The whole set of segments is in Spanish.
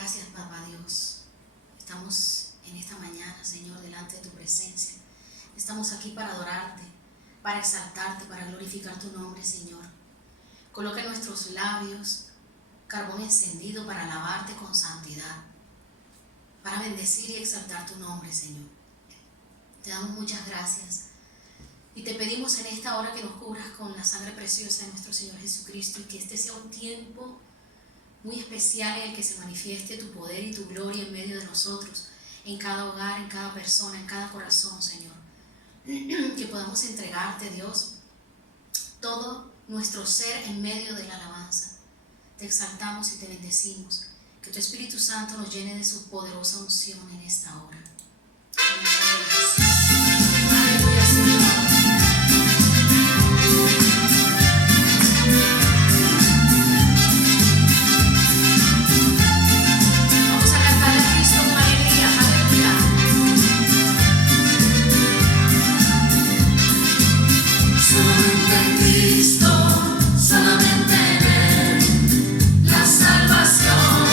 Gracias, Papá Dios. Estamos en esta mañana, Señor, delante de tu presencia. Estamos aquí para adorarte, para exaltarte, para glorificar tu nombre, Señor. Coloca en nuestros labios carbón encendido para alabarte con santidad, para bendecir y exaltar tu nombre, Señor. Te damos muchas gracias y te pedimos en esta hora que nos cubras con la sangre preciosa de nuestro Señor Jesucristo y que este sea un tiempo muy especial en el que se manifieste tu poder y tu gloria en medio de nosotros, en cada hogar, en cada persona, en cada corazón, Señor. Que podamos entregarte, Dios, todo nuestro ser en medio de la alabanza. Te exaltamos y te bendecimos. Que tu Espíritu Santo nos llene de su poderosa unción en esta hora. Aleluya, Señor. Vamos a cantar a Cristo con alegría. Aleluya. Solamente en Cristo, solamente en Él, la salvación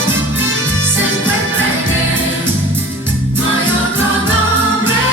se encuentra en Él. No hay otro nombre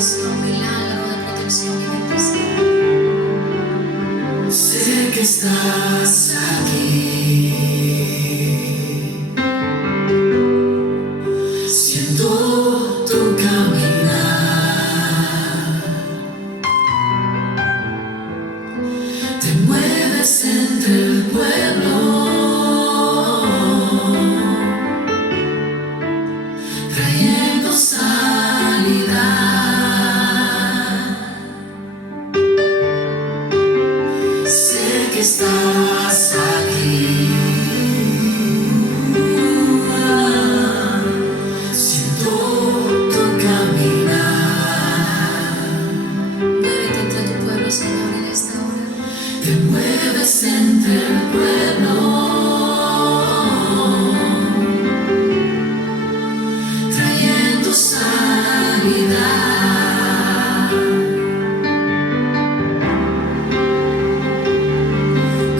provisión, milagro de protección y bendición. Sé que estás aquí. Siento tu caminar. Te mueves entre el pueblo, trayendo sanidad. Sé que estás aquí. Siento tu caminar. Muévete entre tu pueblo, Señor, en esta hora. Te mueves entre el pueblo, trayendo sanidad.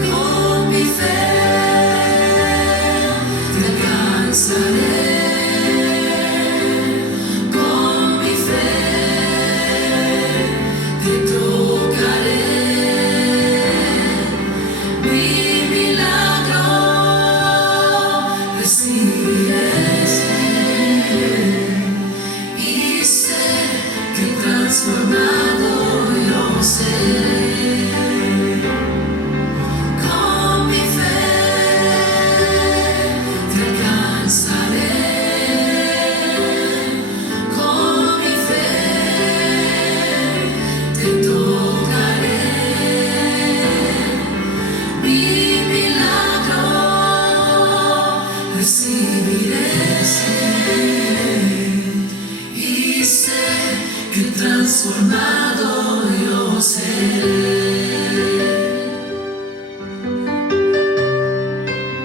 Con mi fe te alcanzaré. Con mi fe te tocaré. Mi milagro recibiré. Y sé que transformado yo seré. Con mi fe te alcanzaré. Con mi fe te tocaré. Mi milagro recibiré. Y sé que transformado yo seré.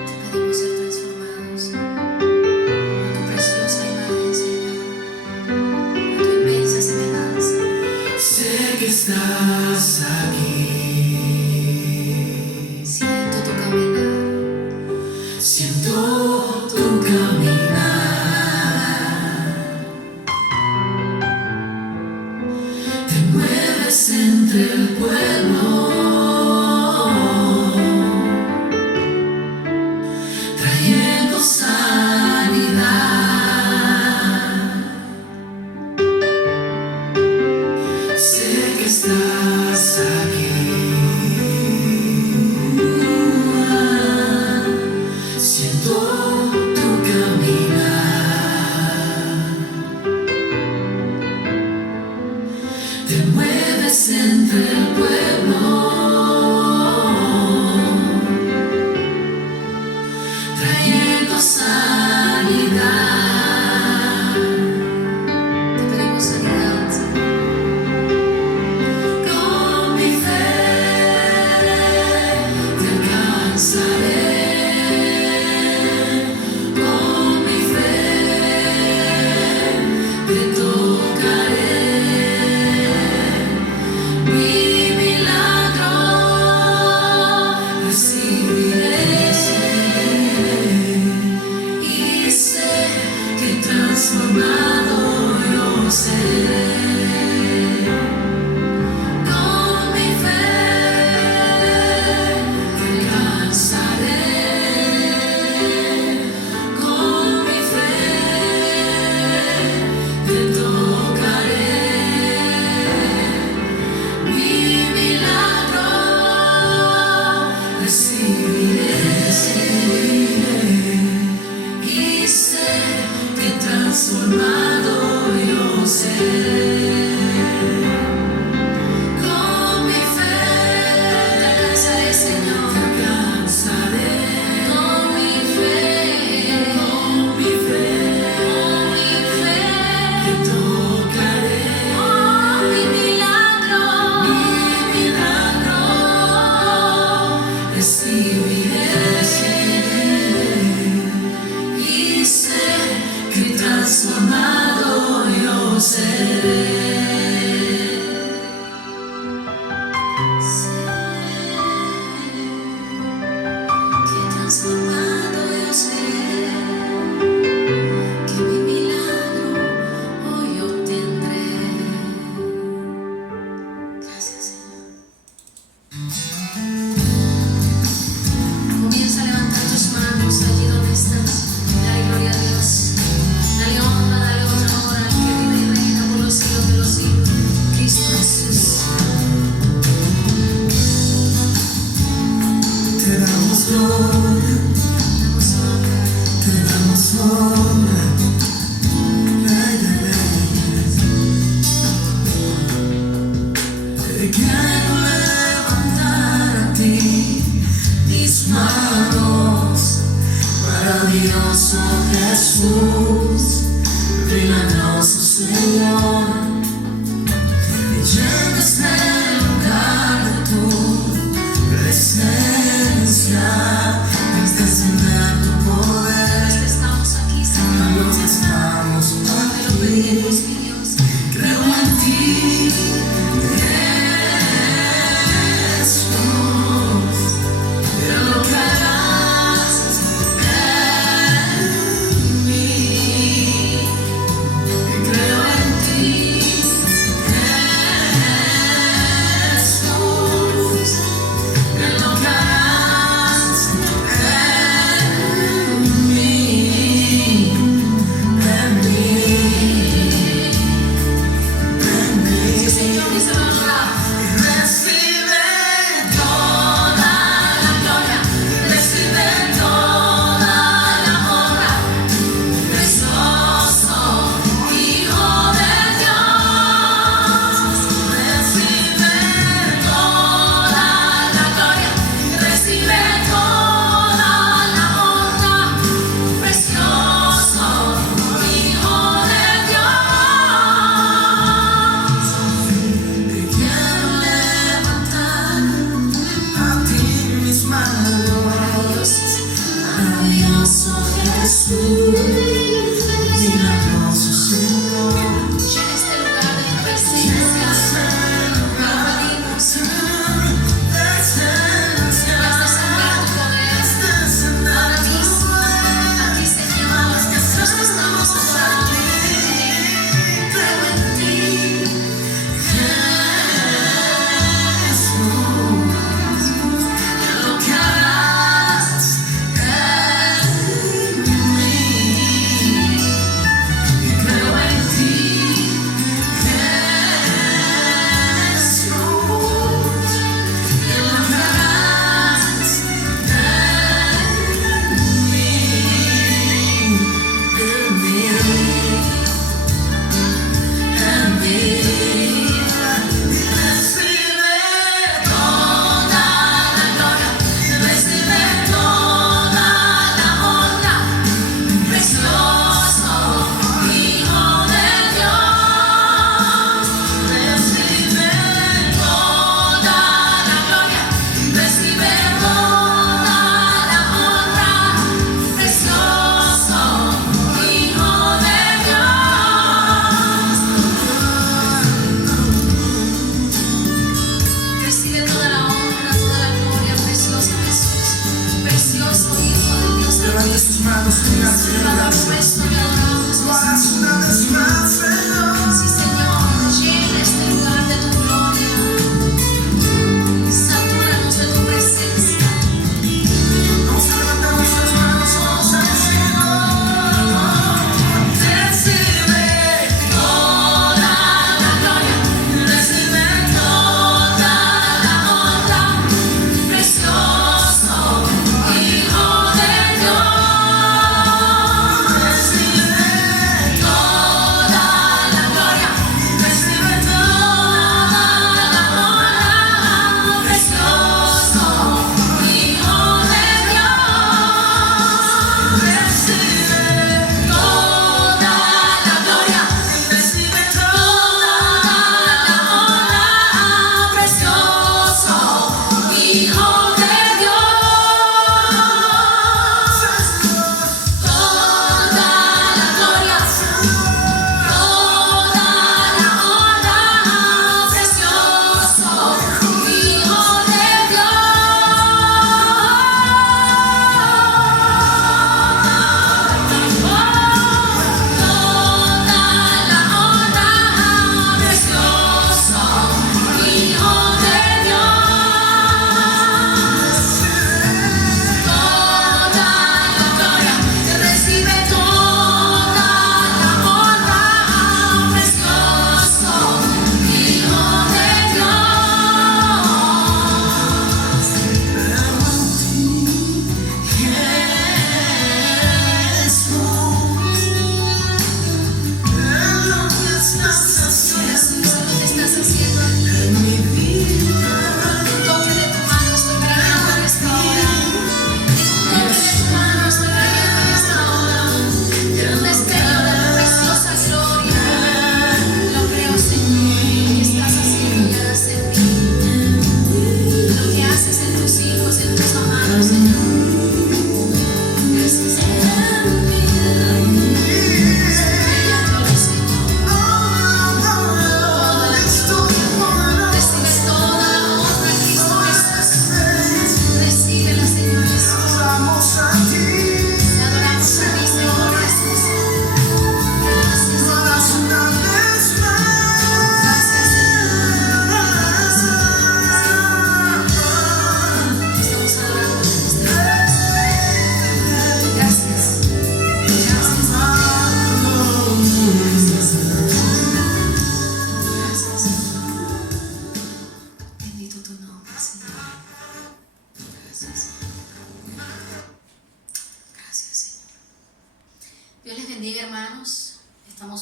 Te pedimos ser transformados por tu preciosa imagen, Señor, por tu inmensa semejanza. Sé que estás aquí. Siento tu caminar. Siento tu caminar. Te mueves entre el pueblo, trayendo sanidad. Sé que estás aquí. Siento tu caminar. Te mueves entre el pueblo, trayendo sanidad. Te pedimos sanidad, Señor. Con mi fe te alcanzaré. Con mi fe te tocaré. Mi milagro quiero levantar a ti mis manos. Maravilloso Jesús, milagroso Señor, y llena este lugar de tu presencia, descender tu poder. Los que estamos aquí, Señor, Los que estamos te lo aquí, pedimos, mi Dios. creo en ti, Jesús, de lo que harás en mí. Creo en ti,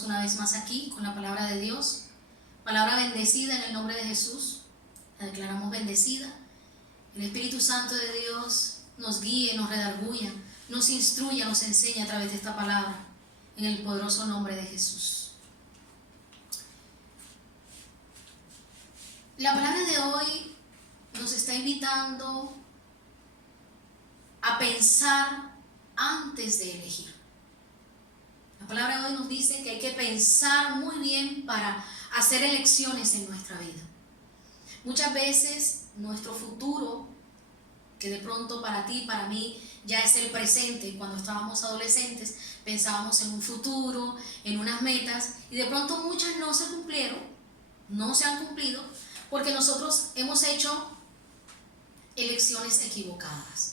una vez más aquí con la palabra de Dios, palabra bendecida en el nombre de Jesús. La declaramos bendecida. El Espíritu Santo de Dios nos guíe, nos redarguya, nos instruya, nos enseña a través de esta palabra, en el poderoso nombre de Jesús. La palabra de hoy nos está invitando a pensar antes de elegir. La palabra de hoy nos dice que hay que pensar muy bien para hacer elecciones en nuestra vida. Muchas veces nuestro futuro, que de pronto para ti, para mí, ya es el presente. Cuando estábamos adolescentes pensábamos en un futuro, en unas metas, y de pronto muchas no se cumplieron, no se han cumplido, porque nosotros hemos hecho elecciones equivocadas.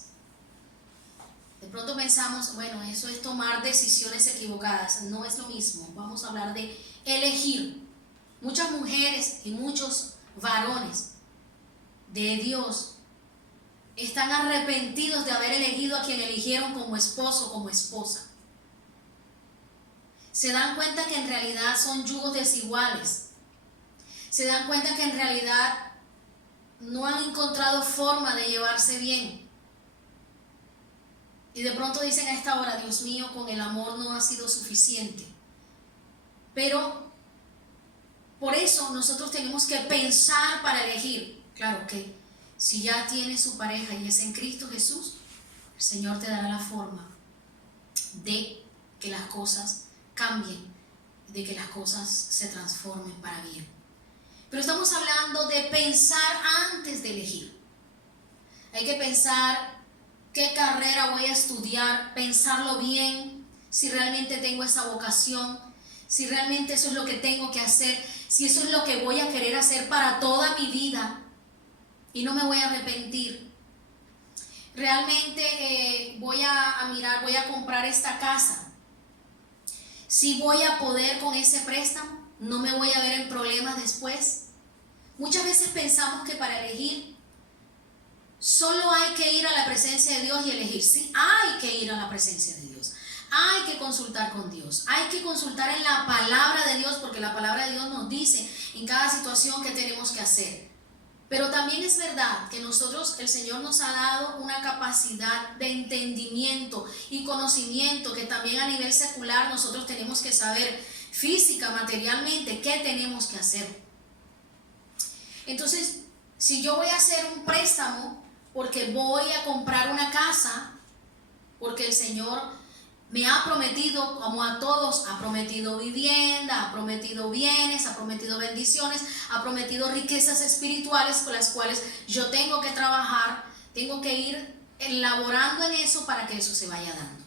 De pronto pensamos, bueno, eso es tomar decisiones equivocadas. No es lo mismo. Vamos a hablar de elegir. Muchas mujeres y muchos varones de Dios están arrepentidos de haber elegido a quien eligieron como esposo, como esposa. Se dan cuenta que en realidad son yugos desiguales. Se dan cuenta que en realidad no han encontrado forma de llevarse bien. Y de pronto dicen a esta hora, Dios mío, con el amor no ha sido suficiente. Pero por eso nosotros tenemos que pensar para elegir. Claro que si ya tienes su pareja y es en Cristo Jesús, el Señor te dará la forma de que las cosas cambien, de que las cosas se transformen para bien. Pero estamos hablando de pensar antes de elegir. Hay que pensar qué carrera voy a estudiar, pensarlo bien, si realmente tengo esa vocación, si realmente eso es lo que tengo que hacer, si eso es lo que voy a querer hacer para toda mi vida y no me voy a arrepentir. Realmente voy a mirar, voy a comprar esta casa. Si voy a poder con ese préstamo, no me voy a ver en problemas después. Muchas veces pensamos que para elegir solo hay que ir a la presencia de Dios y elegir. Sí, hay que ir a la presencia de Dios. Hay que consultar con Dios. Hay que consultar en la palabra de Dios, porque la palabra de Dios nos dice en cada situación qué tenemos que hacer. Pero también es verdad que nosotros, el Señor nos ha dado una capacidad de entendimiento y conocimiento que también a nivel secular nosotros tenemos que saber física, materialmente, qué tenemos que hacer. Entonces, si yo voy a hacer un préstamo porque voy a comprar una casa, porque el Señor me ha prometido, como a todos, ha prometido vivienda, ha prometido bienes, ha prometido bendiciones, ha prometido riquezas espirituales con las cuales yo tengo que trabajar, tengo que ir elaborando en eso para que eso se vaya dando.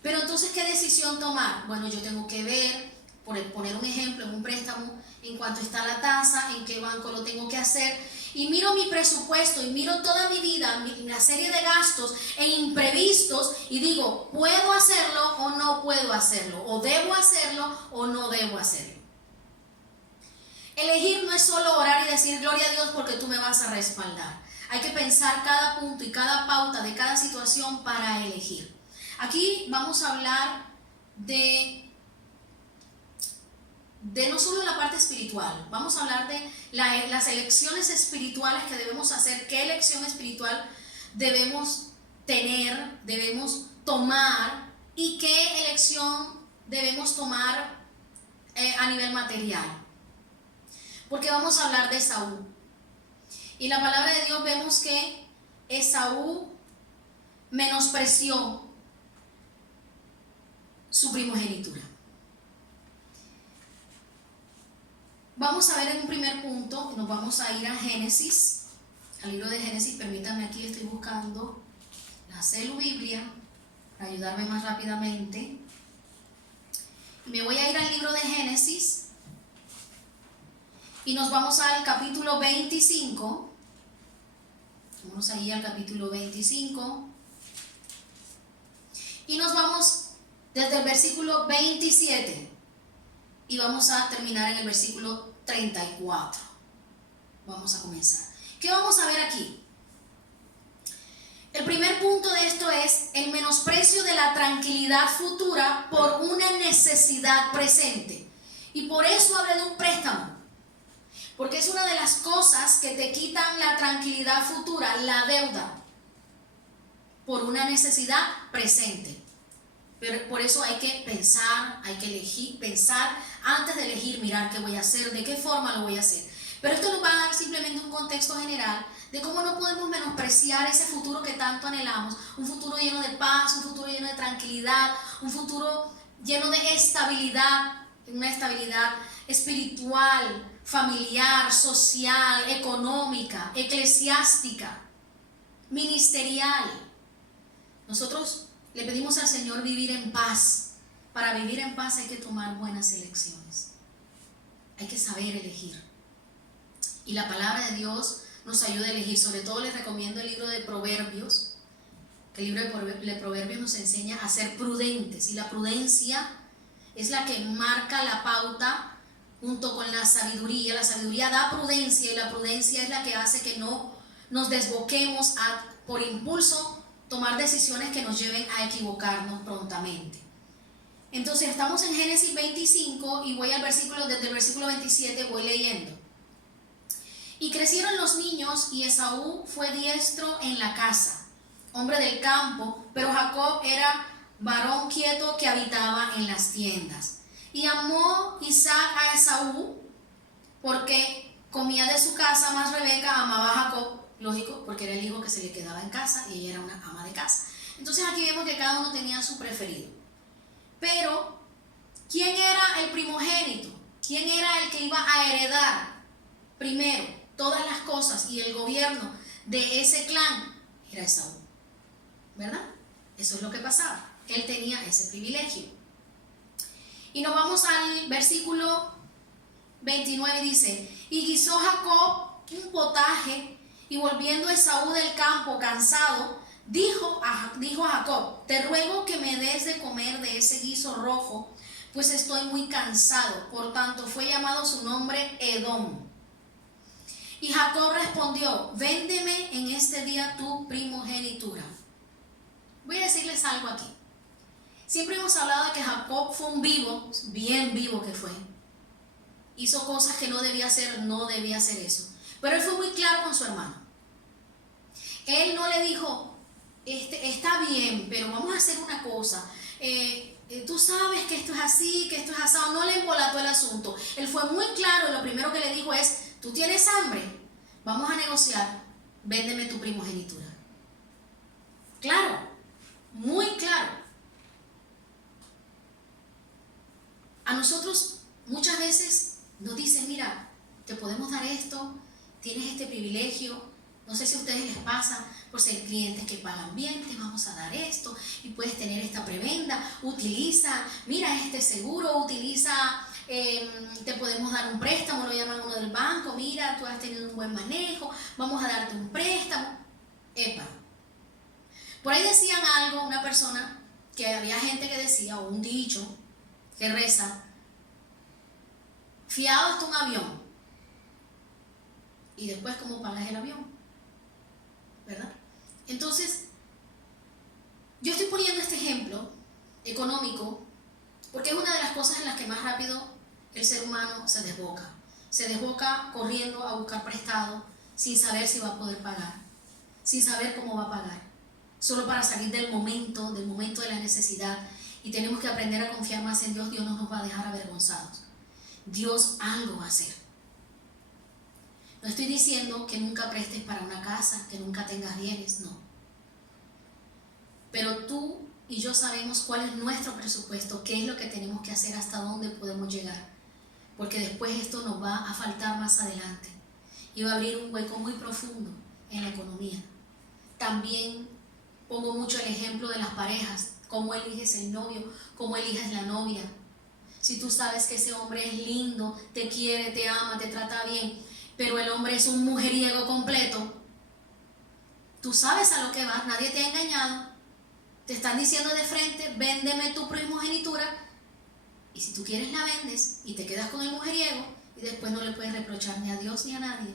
Pero entonces, ¿qué decisión tomar? Bueno, yo tengo que ver, por poner un ejemplo, en un préstamo, en cuánto está la tasa, en qué banco lo tengo que hacer, y miro mi presupuesto y miro toda mi vida, una serie de gastos e imprevistos, y digo, ¿puedo hacerlo o no puedo hacerlo? ¿O debo hacerlo o no debo hacerlo? Elegir no es solo orar y decir gloria a Dios porque tú me vas a respaldar. Hay que pensar cada punto y cada pauta de cada situación para elegir. Aquí vamos a hablar de no solo la parte espiritual, vamos a hablar de las elecciones espirituales que debemos hacer, qué elección espiritual debemos tener, debemos tomar, y qué elección debemos tomar a nivel material. Porque vamos a hablar de Esaú. Y la palabra de Dios vemos que Esaú menospreció su primogenitura. Vamos a ver en un primer punto, nos vamos a ir a Génesis, al libro de Génesis. Permítanme, aquí estoy buscando la Celu Biblia para ayudarme más rápidamente. Y me voy a ir al libro de Génesis y nos vamos al capítulo 25. Vamos ahí al capítulo 25 y nos vamos desde el versículo 27. Y vamos a terminar en el versículo 34. Vamos a comenzar. ¿Qué vamos a ver aquí? El primer punto de esto es el menosprecio de la tranquilidad futura por una necesidad presente. Y por eso hablé de un préstamo. Porque es una de las cosas que te quitan la tranquilidad futura, la deuda, por una necesidad presente. Pero por eso hay que pensar, hay que elegir, pensar antes de elegir, mirar qué voy a hacer, de qué forma lo voy a hacer. Pero esto nos va a dar simplemente un contexto general de cómo no podemos menospreciar ese futuro que tanto anhelamos, un futuro lleno de paz, un futuro lleno de tranquilidad, un futuro lleno de estabilidad, una estabilidad espiritual, familiar, social, económica, eclesiástica, ministerial. Nosotros le pedimos al Señor vivir en paz. Para vivir en paz hay que tomar buenas elecciones. Hay que saber elegir. Y la palabra de Dios nos ayuda a elegir. Sobre todo les recomiendo el libro de Proverbios, que el libro de Proverbios nos enseña a ser prudentes. Y la prudencia es la que marca la pauta junto con la sabiduría. La sabiduría da prudencia y la prudencia es la que hace que no nos desboquemos a, por impulso, tomar decisiones que nos lleven a equivocarnos prontamente. Entonces estamos en Génesis 25 y voy al versículo, desde el versículo 27 voy leyendo. Y crecieron los niños y Esaú fue diestro en la casa, hombre del campo, pero Jacob era varón quieto que habitaba en las tiendas. Y amó Isaac a Esaú porque comía de su casa, más Rebeca amaba a Jacob, lógico, porque era el hijo que se le quedaba en casa y ella era una ama de casa. Entonces aquí vemos que cada uno tenía su preferido. Pero, ¿quién era el primogénito? ¿Quién era el que iba a heredar primero todas las cosas y el gobierno de ese clan? Era Esaú, ¿verdad? Eso es lo que pasaba. Él tenía ese privilegio. Y nos vamos al versículo 29, dice: y guisó Jacob un potaje, y volviendo Esaú del campo cansado, dijo a Jacob: te ruego que me des de comer de ese guiso rojo, pues estoy muy cansado. Por tanto fue llamado su nombre Edom. Y Jacob respondió: véndeme en este día tu primogenitura. Voy a decirles algo aquí. Siempre hemos hablado de que Jacob fue un vivo, bien vivo que fue. Hizo cosas que no debía hacer, no debía hacer eso. Pero él fue muy claro con su hermano. Él no le dijo: está bien, pero vamos a hacer una cosa. Tú sabes que esto es así, que esto es asado. No le embolató el asunto. Él fue muy claro y lo primero que le dijo es: tú tienes hambre, vamos a negociar, véndeme tu primogenitura. Claro, muy claro. A nosotros muchas veces nos dicen: mira, te podemos dar esto, tienes este privilegio. No sé si a ustedes les pasa, por ser clientes que pagan bien, te vamos a dar esto y puedes tener esta prebenda, utiliza, mira este seguro, utiliza, te podemos dar un préstamo, lo llaman uno del banco, mira, tú has tenido un buen manejo, vamos a darte un préstamo. Epa. Por ahí decían algo, una persona, que había gente que decía, o un dicho que reza: fiado hasta un avión. Y después, ¿cómo pagas el avión? ¿Verdad? Entonces, yo estoy poniendo este ejemplo económico porque es una de las cosas en las que más rápido el ser humano se desboca. Se desboca corriendo a buscar prestado sin saber si va a poder pagar, sin saber cómo va a pagar, solo para salir del momento de la necesidad. Y tenemos que aprender a confiar más en Dios. Dios no nos va a dejar avergonzados. Dios algo va a hacer. No estoy diciendo que nunca prestes para una casa, que nunca tengas bienes, no. Pero tú y yo sabemos cuál es nuestro presupuesto, qué es lo que tenemos que hacer, hasta dónde podemos llegar. Porque después esto nos va a faltar más adelante y va a abrir un hueco muy profundo en la economía. También pongo mucho el ejemplo de las parejas. Cómo eliges el novio, cómo eliges la novia. Si tú sabes que ese hombre es lindo, te quiere, te ama, te trata bien, pero el hombre es un mujeriego completo, tú sabes a lo que vas, nadie te ha engañado, te están diciendo de frente: véndeme tu primogenitura, y si tú quieres la vendes y te quedas con el mujeriego, y después no le puedes reprochar ni a Dios ni a nadie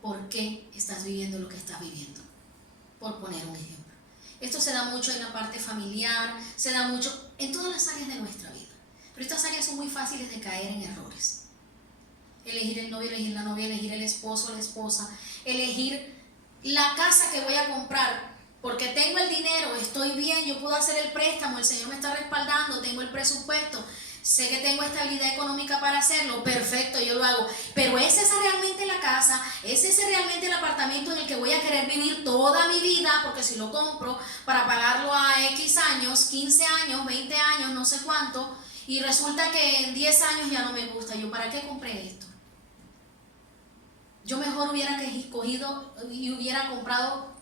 por qué estás viviendo lo que estás viviendo, por poner un ejemplo. Esto se da mucho en la parte familiar, se da mucho en todas las áreas de nuestra vida. Pero estas áreas son muy fáciles de caer en errores. Elegir el novio, elegir la novia, elegir el esposo, la esposa, elegir la casa que voy a comprar. Porque tengo el dinero, estoy bien, yo puedo hacer el préstamo, el Señor me está respaldando, tengo el presupuesto, sé que tengo estabilidad económica para hacerlo, perfecto, yo lo hago. Pero ¿es esa realmente la casa? ¿Es ese realmente el apartamento en el que voy a querer vivir toda mi vida? Porque si lo compro para pagarlo a X años, 15 años, 20 años, no sé cuánto, y resulta que en 10 años ya no me gusta, ¿yo para qué compré esto? Yo mejor hubiera escogido y hubiera comprado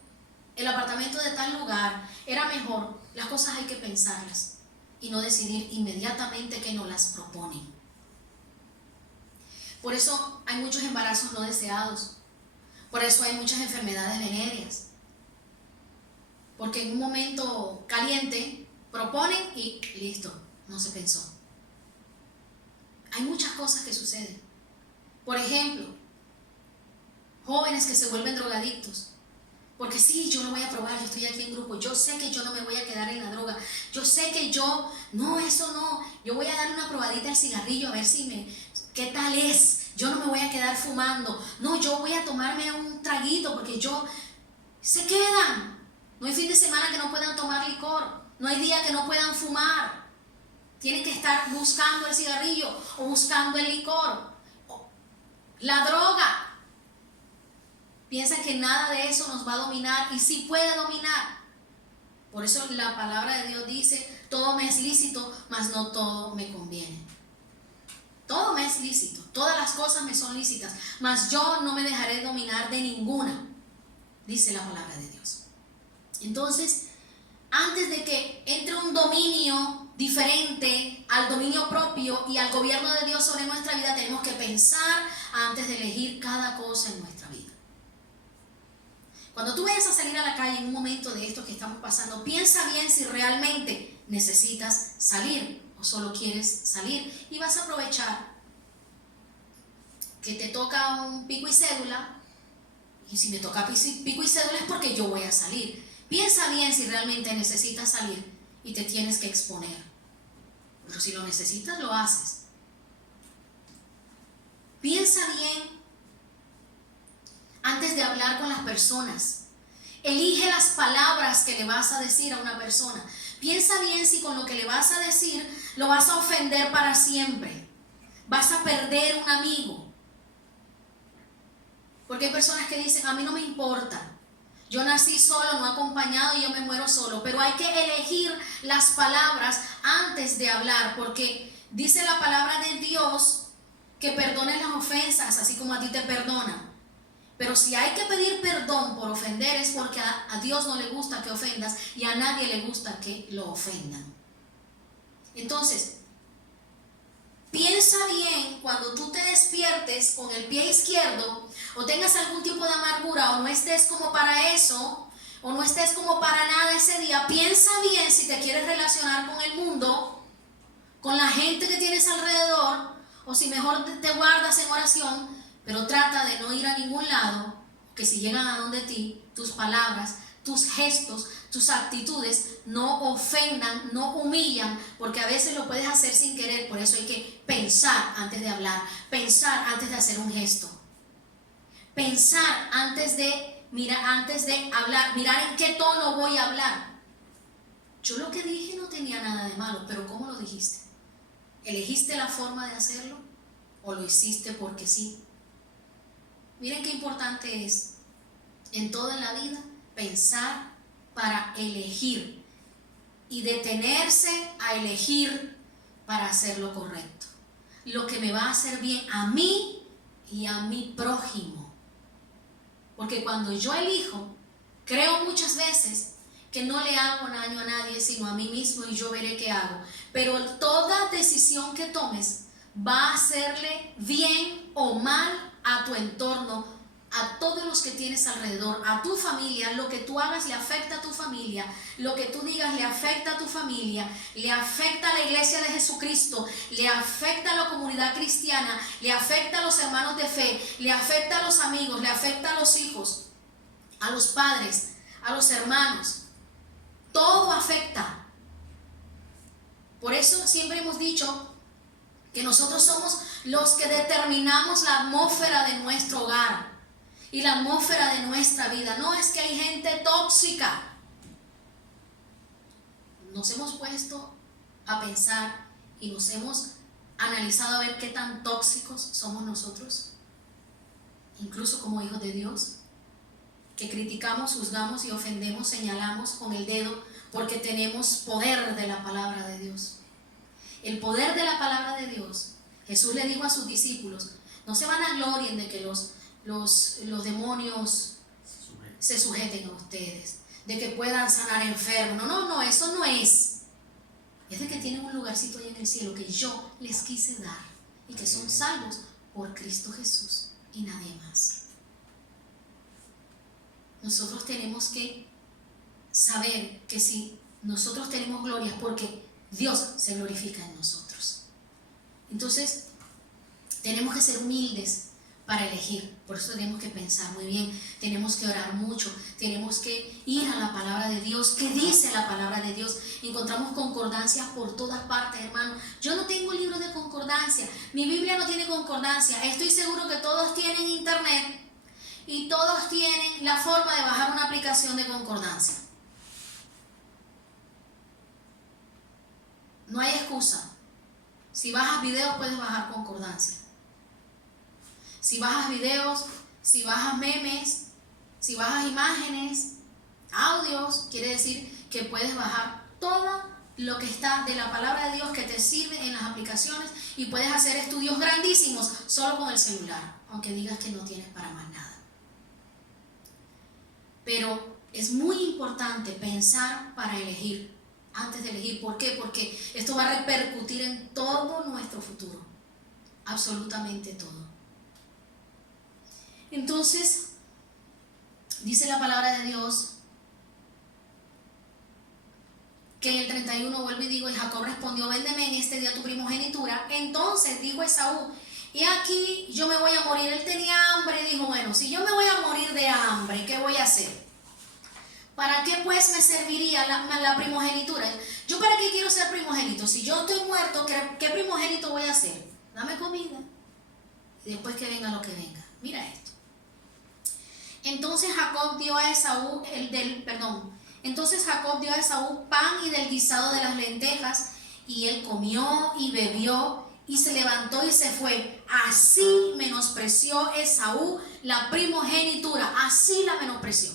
el apartamento de tal lugar, era mejor. Las cosas hay que pensarlas y no decidir inmediatamente que nos las proponen. Por eso hay muchos embarazos no deseados, por eso hay muchas enfermedades venéreas, porque en un momento caliente proponen y listo, no se pensó. Hay muchas cosas que suceden. Por ejemplo, jóvenes que se vuelven drogadictos. Porque sí, yo lo voy a probar, yo estoy aquí en grupo, yo sé que yo no me voy a quedar en la droga, yo sé que no, eso no, yo voy a darle una probadita al cigarrillo a ver qué tal es, yo no me voy a quedar fumando, no, yo voy a tomarme un traguito porque se quedan. No hay fin de semana que no puedan tomar licor, no hay día que no puedan fumar, tienen que estar buscando el cigarrillo o buscando el licor, la droga. Piensan que nada de eso nos va a dominar y sí puede dominar. Por eso la palabra de Dios dice, todo me es lícito, mas no todo me conviene. Todo me es lícito, todas las cosas me son lícitas, mas yo no me dejaré dominar de ninguna, dice la palabra de Dios. Entonces, antes de que entre un dominio diferente al dominio propio y al gobierno de Dios sobre nuestra vida, tenemos que pensar antes de elegir cada cosa en nuestra vida. Cuando tú vayas a salir a la calle en un momento de esto que estamos pasando, piensa bien si realmente necesitas salir o solo quieres salir y vas a aprovechar que te toca un pico y cédula, y si me toca pico y cédula es porque yo voy a salir. Piensa bien si realmente necesitas salir y te tienes que exponer, pero si lo necesitas lo haces. Piensa bien antes de hablar con las personas. Elige las palabras que le vas a decir a una persona. Piensa bien si con lo que le vas a decir lo vas a ofender para siempre. Vas a perder un amigo. Porque hay personas que dicen, a mí no me importa. Yo nací solo, no acompañado y yo me muero solo. Pero hay que elegir las palabras antes de hablar, porque dice la palabra de Dios que perdones las ofensas, así como a ti te perdonan. Pero si hay que pedir perdón por ofender es porque a Dios no le gusta que ofendas y a nadie le gusta que lo ofendan. Entonces, piensa bien cuando tú te despiertes con el pie izquierdo o tengas algún tipo de amargura o no estés como para eso o no estés como para nada ese día. Piensa bien si te quieres relacionar con el mundo, con la gente que tienes alrededor, o si mejor te guardas en oración. Pero trata de no ir a ningún lado, que si llegan a donde ti, tus palabras, tus gestos, tus actitudes no ofendan, no humillan, porque a veces lo puedes hacer sin querer. Por eso hay que pensar antes de hablar, pensar antes de hacer un gesto, pensar antes de mirar, antes de hablar, mirar en qué tono voy a hablar. Yo lo que dije no tenía nada de malo, pero ¿cómo lo dijiste? ¿Elegiste la forma de hacerlo o lo hiciste porque sí? Miren qué importante es en toda la vida pensar para elegir y detenerse a elegir para hacer lo correcto, lo que me va a hacer bien a mí y a mi prójimo. Porque cuando yo elijo, creo muchas veces que no le hago daño a nadie sino a mí mismo y yo veré qué hago. Pero toda decisión que tomes va a hacerle bien o mal a tu entorno, a todos los que tienes alrededor, a tu familia. Lo que tú hagas le afecta a tu familia, lo que tú digas le afecta a tu familia, le afecta a la iglesia de Jesucristo, le afecta a la comunidad cristiana, le afecta a los hermanos de fe, le afecta a los amigos, le afecta a los hijos, a los padres, a los hermanos. Todo afecta. Por eso siempre hemos dicho, que nosotros somos los que determinamos la atmósfera de nuestro hogar y la atmósfera de nuestra vida. No es que hay gente tóxica. Nos hemos puesto a pensar y nos hemos analizado a ver qué tan tóxicos somos nosotros, incluso como hijos de Dios, que criticamos, juzgamos y ofendemos, señalamos con el dedo porque tenemos poder de la palabra de Dios. El poder de la palabra de Dios. Jesús le dijo a sus discípulos, no se vanaglorien de que los demonios se sujeten a ustedes, de que puedan sanar enfermos. No, eso no es. Es de que tienen un lugarcito ahí en el cielo que yo les quise dar y que son salvos por Cristo Jesús y nadie más. Nosotros tenemos que saber que si nosotros tenemos gloria es porque Dios se glorifica en nosotros. Entonces, tenemos que ser humildes para elegir. Por eso tenemos que pensar muy bien, tenemos que orar mucho, tenemos que ir a la palabra de Dios. ¿Qué dice la palabra de Dios? Encontramos concordancias por todas partes, hermano. Yo no tengo libros de concordancia, mi Biblia no tiene concordancia. Estoy seguro que todos tienen internet y todos tienen la forma de bajar una aplicación de concordancia. No hay excusa. Si bajas videos puedes bajar concordancia. Si bajas videos, si bajas memes, si bajas imágenes, audios, quiere decir que puedes bajar todo lo que está de la palabra de Dios que te sirve en las aplicaciones y puedes hacer estudios grandísimos solo con el celular, aunque digas que no tienes para más nada. Pero es muy importante pensar para elegir, antes de elegir. ¿Por qué? Porque esto va a repercutir en todo nuestro futuro, absolutamente todo. Entonces, dice la palabra de Dios que en el 31 vuelve y digo, y Jacob respondió, véndeme en este día tu primogenitura. Entonces dijo Esaú, y aquí yo me voy a morir. Él tenía hambre y dijo, bueno, si yo me voy a morir de hambre, ¿qué voy a hacer? ¿Para qué pues me serviría la primogenitura? ¿Yo para qué quiero ser primogénito? Si yo estoy muerto, ¿qué primogénito voy a hacer? Dame comida y después que venga lo que venga. Mira esto. Entonces Jacob dio a Esaú pan y del guisado de las lentejas, y él comió y bebió y se levantó y se fue. Así menospreció Esaú la primogenitura, así la menospreció.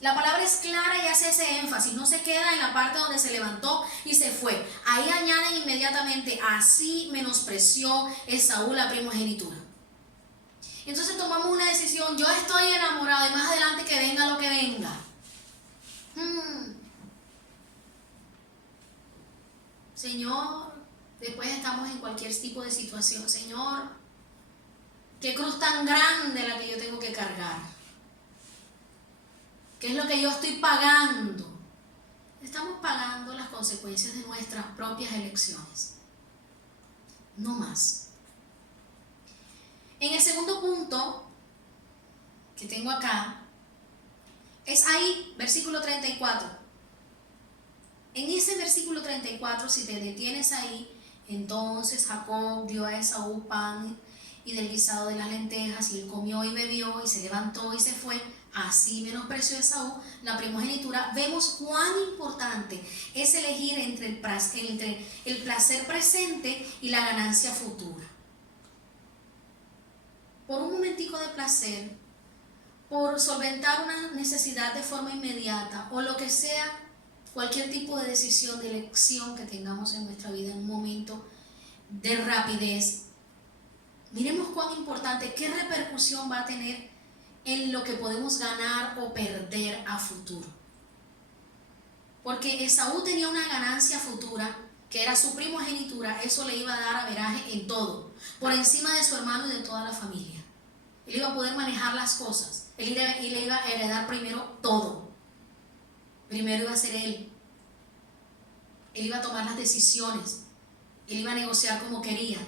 La palabra es clara y hace ese énfasis, no se queda en la parte donde se levantó y se fue. Ahí añaden inmediatamente, así menospreció Esaú la primogenitura. Entonces tomamos una decisión, yo estoy enamorado y más adelante que venga lo que venga. Señor, después estamos en cualquier tipo de situación. Señor, qué cruz tan grande la que yo tengo que cargar. ¿Qué es lo que yo estoy pagando? Estamos pagando las consecuencias de nuestras propias elecciones. No más. En el segundo punto que tengo acá, es ahí, versículo 34. En ese versículo 34, si te detienes ahí, entonces Jacob dio a Esaú pan y del guisado de las lentejas, y él comió y bebió, y se levantó y se fue. Así menospreció Esaú la primogenitura. Vemos cuán importante es elegir entre el placer presente y la ganancia futura. Por un momentico de placer, por solventar una necesidad de forma inmediata, o lo que sea, cualquier tipo de decisión, de elección que tengamos en nuestra vida en un momento de rapidez, miremos cuán importante, qué repercusión va a tener en lo que podemos ganar o perder a futuro. Porque Esaú tenía una ganancia futura, que era su primogenitura. Eso le iba a dar averaje en todo, por encima de su hermano y de toda la familia. Él iba a poder manejar las cosas, él le iba a heredar primero todo. Primero iba a ser él iba a tomar las decisiones, él iba a negociar como quería,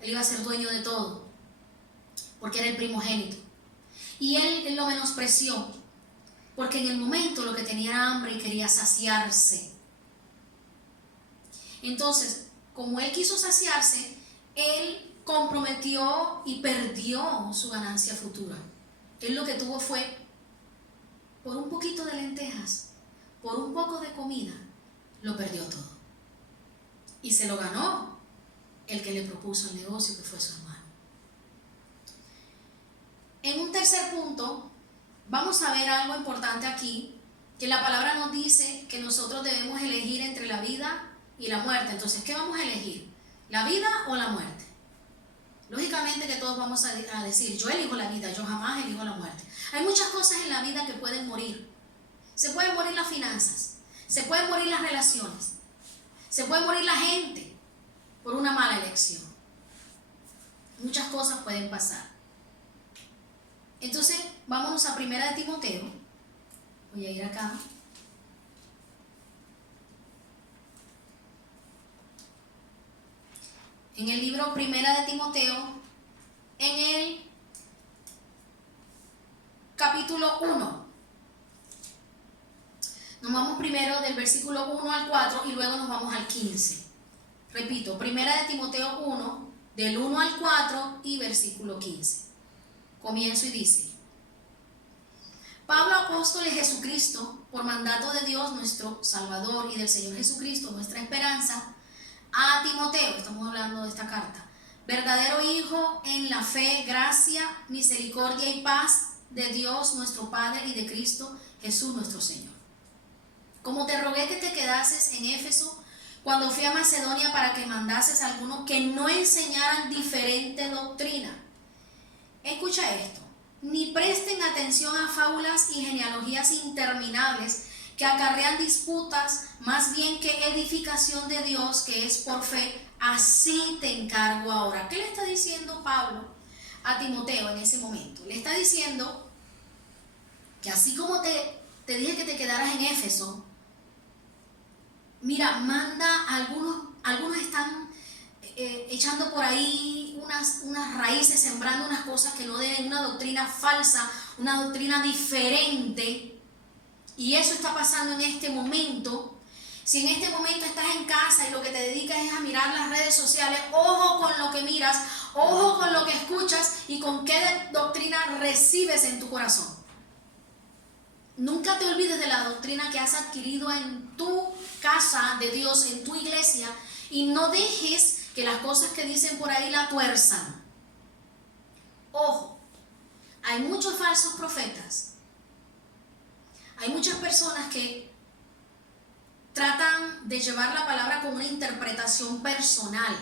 él iba a ser dueño de todo, porque era el primogénito. Y él lo menospreció, porque en el momento lo que tenía era hambre y quería saciarse. Entonces, como él quiso saciarse, él comprometió y perdió su ganancia futura. Él lo que tuvo fue, por un poquito de lentejas, por un poco de comida, lo perdió todo. Y se lo ganó el que le propuso el negocio, que fue su hermano. En un tercer punto, vamos a ver algo importante aquí, que la palabra nos dice que nosotros debemos elegir entre la vida y la muerte. Entonces, ¿qué vamos a elegir? ¿La vida o la muerte? Lógicamente que todos vamos a decir, yo elijo la vida, yo jamás elijo la muerte. Hay muchas cosas en la vida que pueden morir. Se pueden morir las finanzas, se pueden morir las relaciones, se puede morir la gente por una mala elección. Muchas cosas pueden pasar. Entonces, vámonos a 1 de Timoteo. Voy a ir acá. En el libro 1 de Timoteo, en el capítulo 1. Nos vamos primero del versículo 1 al 4 y luego nos vamos al 15. Repito, 1 de Timoteo 1, del 1 al 4 y versículo 15. Comienzo y dice: Pablo, apóstol de Jesucristo, por mandato de Dios nuestro Salvador y del Señor Jesucristo, nuestra esperanza, a Timoteo, estamos hablando de esta carta, verdadero hijo en la fe, gracia, misericordia y paz de Dios nuestro Padre y de Cristo Jesús nuestro Señor. Como te rogué que te quedases en Éfeso cuando fui a Macedonia para que mandases a algunos que no enseñaran diferente doctrina. Escucha esto: ni presten atención a fábulas y genealogías interminables que acarrean disputas, más bien que edificación de Dios que es por fe. Así te encargo ahora. ¿Qué le está diciendo Pablo a Timoteo en ese momento? Le está diciendo que así como te dije que te quedaras en Éfeso, mira, manda a algunos están echando por ahí unas raíces, sembrando unas cosas que no deben, una doctrina falsa, una doctrina diferente. Y eso está pasando en este momento. Si en este momento estás en casa y lo que te dedicas es a mirar las redes sociales, ojo con lo que miras, ojo con lo que escuchas y con qué doctrina recibes en tu corazón. Nunca te olvides de la doctrina que has adquirido en tu casa de Dios, en tu iglesia, y no dejes que las cosas que dicen por ahí la tuerzan. Ojo, hay muchos falsos profetas. Hay muchas personas que tratan de llevar la palabra con una interpretación personal.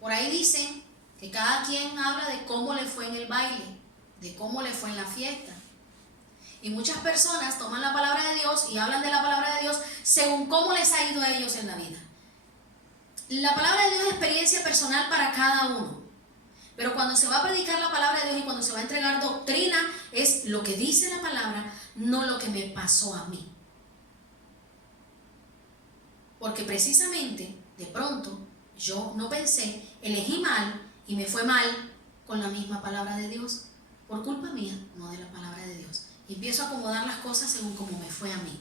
Por ahí dicen que cada quien habla de cómo le fue en el baile, de cómo le fue en la fiesta. Y muchas personas toman la palabra de Dios y hablan de la palabra de Dios según cómo les ha ido a ellos en la vida. La palabra de Dios es experiencia personal para cada uno. Pero cuando se va a predicar la palabra de Dios y cuando se va a entregar doctrina, es lo que dice la palabra, no lo que me pasó a mí. Porque precisamente, de pronto, yo no pensé, elegí mal y me fue mal con la misma palabra de Dios, por culpa mía, no de la palabra de Dios. Y empiezo a acomodar las cosas según como me fue a mí.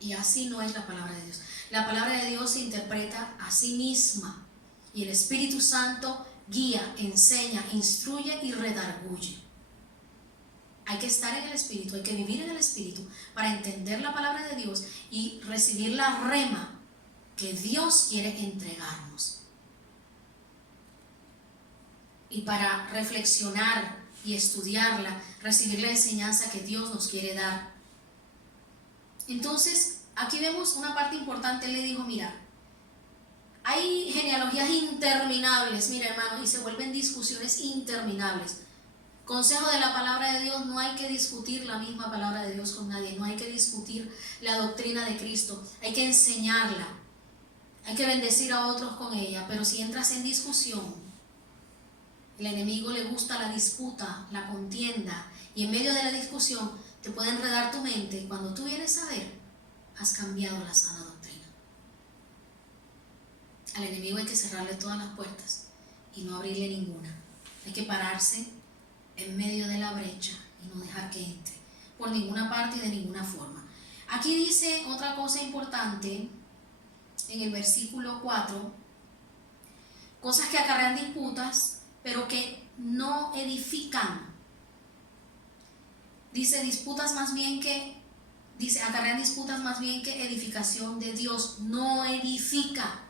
Y así no es la palabra de Dios. La palabra de Dios se interpreta a sí misma y el Espíritu Santo guía, enseña, instruye y redarguye. Hay que estar en el Espíritu, hay que vivir en el Espíritu para entender la palabra de Dios y recibir la rema que Dios quiere entregarnos. Y para reflexionar y estudiarla, recibir la enseñanza que Dios nos quiere dar. Entonces, aquí vemos una parte importante. Él le dijo, mira, hay genealogías interminables, mira hermano, y se vuelven discusiones interminables. Consejo de la palabra de Dios: no hay que discutir la misma palabra de Dios con nadie, no hay que discutir la doctrina de Cristo, hay que enseñarla, hay que bendecir a otros con ella. Pero si entras en discusión, el enemigo le gusta la disputa, la contienda, y en medio de la discusión te puede enredar tu mente, y cuando tú vienes a ver, has cambiado la sana doctrina. Al enemigo hay que cerrarle todas las puertas y no abrirle ninguna. Hay que pararse en medio de la brecha y no dejar que entre por ninguna parte y de ninguna forma. Aquí dice otra cosa importante en el versículo 4, cosas que acarrean disputas, pero que no edifican. Dice acarrean disputas más bien que edificación de Dios. No edifica.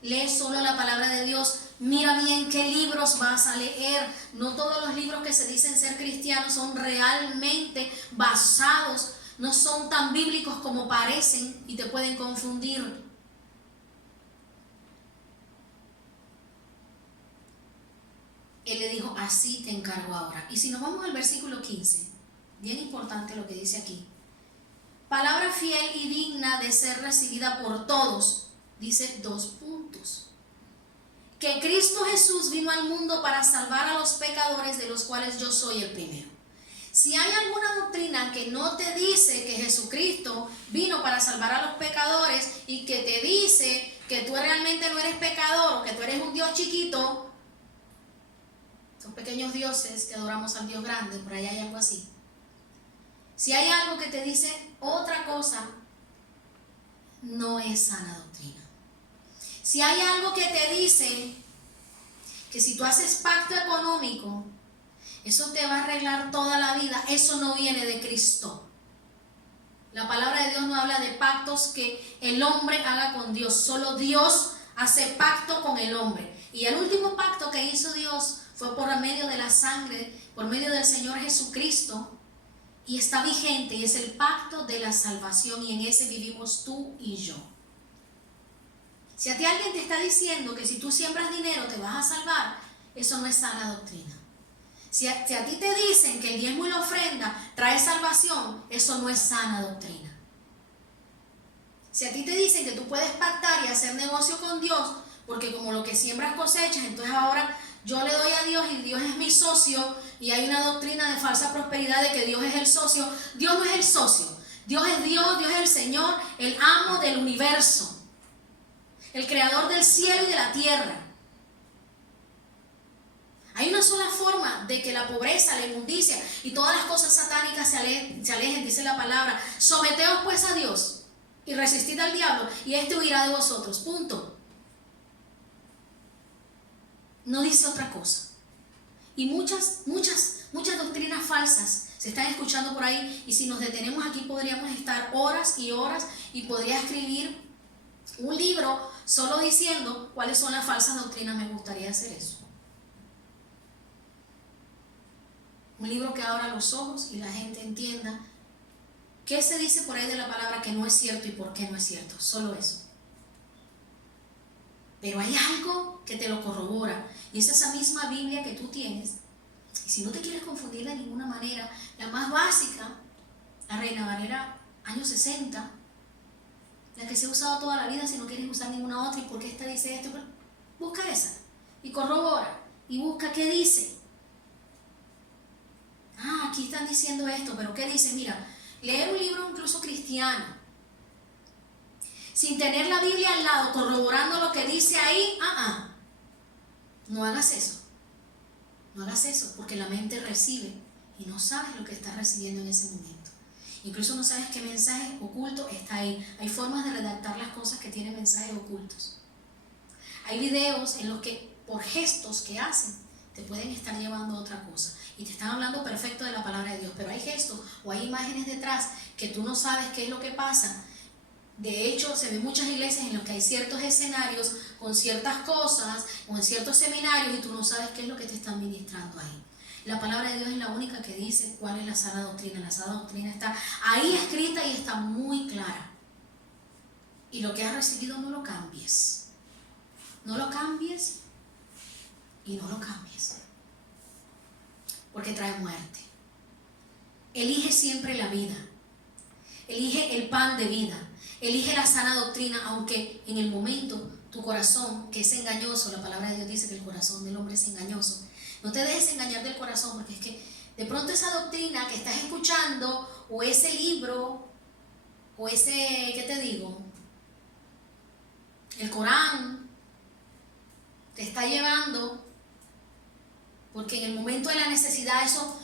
Lee solo la palabra de Dios. Mira bien qué libros vas a leer. No todos los libros que se dicen ser cristianos son realmente basados, no son tan bíblicos como parecen y te pueden confundir. Él le dijo, así te encargo ahora. Y si nos vamos al versículo 15, bien importante lo que dice aquí. Palabra fiel y digna de ser recibida por todos. Dice 2 puntos. Que Cristo Jesús vino al mundo para salvar a los pecadores, de los cuales yo soy el primero. Si hay alguna doctrina que no te dice que Jesucristo vino para salvar a los pecadores y que te dice que tú realmente no eres pecador o que tú eres un Dios chiquito, son pequeños dioses que adoramos al Dios grande, por ahí hay algo así. Si hay algo que te dice otra cosa, no es sana doctrina. Si hay algo que te dice que si tú haces pacto económico, eso te va a arreglar toda la vida, eso no viene de Cristo. La palabra de Dios no habla de pactos que el hombre haga con Dios. Solo Dios hace pacto con el hombre. Y el último pacto que hizo Dios fue por medio de la sangre, por medio del Señor Jesucristo. Y está vigente y es el pacto de la salvación, y en ese vivimos tú y yo. Si a ti alguien te está diciendo que si tú siembras dinero te vas a salvar, eso no es sana doctrina. Si a ti te dicen que el diezmo y la ofrenda trae salvación, eso no es sana doctrina. Si a ti te dicen que tú puedes pactar y hacer negocio con Dios, porque como lo que siembras cosechas, entonces ahora yo le doy a Dios y Dios es mi socio, y hay una doctrina de falsa prosperidad de que Dios es el socio. Dios no es el socio. Dios es Dios, Dios es el Señor, el amo del universo, el creador del cielo y de la tierra. Hay una sola forma de que la pobreza, la inmundicia y todas las cosas satánicas se alejen, dice la palabra. Someteos pues a Dios y resistid al diablo y éste huirá de vosotros. Punto. No dice otra cosa. Y muchas doctrinas falsas se están escuchando por ahí, y si nos detenemos aquí podríamos estar horas y horas y podría escribir un libro solo diciendo cuáles son las falsas doctrinas. Me gustaría hacer eso. Un libro que abra los ojos y la gente entienda qué se dice por ahí de la palabra que no es cierto y por qué no es cierto. Solo eso. Pero hay algo que te lo corrobora, y es esa misma Biblia que tú tienes. Y si no te quieres confundir de ninguna manera, la más básica, la Reina Valera años 60, la que se ha usado toda la vida, si no quieres usar ninguna otra, y por qué esta dice esto, busca esa y corrobora y busca qué dice. Aquí están diciendo esto, pero ¿qué dice? Mira, leer un libro incluso cristiano, sin tener la Biblia al lado, corroborando lo que dice ahí, no hagas eso. No hagas eso, porque la mente recibe y no sabes lo que estás recibiendo en ese momento. Incluso no sabes qué mensaje oculto está ahí. Hay formas de redactar las cosas que tienen mensajes ocultos. Hay videos en los que por gestos que hacen te pueden estar llevando a otra cosa y te están hablando perfecto de la palabra de Dios, pero hay gestos o hay imágenes detrás que tú no sabes qué es lo que pasa. De hecho, se ven muchas iglesias en las que hay ciertos escenarios con ciertas cosas o en ciertos seminarios y tú no sabes qué es lo que te están ministrando ahí. La palabra de Dios es la única que dice cuál es la sana doctrina. La sana doctrina está ahí escrita y está muy clara. Y lo que has recibido no lo cambies. No lo cambies y no lo cambies. Porque trae muerte. Elige siempre la vida. Elige el pan de vida. Elige la sana doctrina, aunque en el momento tu corazón, que es engañoso, la palabra de Dios dice que el corazón del hombre es engañoso. No te dejes engañar del corazón, porque es que de pronto esa doctrina que estás escuchando, o ese libro, o ese, ¿qué te digo? El Corán, te está llevando, porque en el momento de la necesidad eso,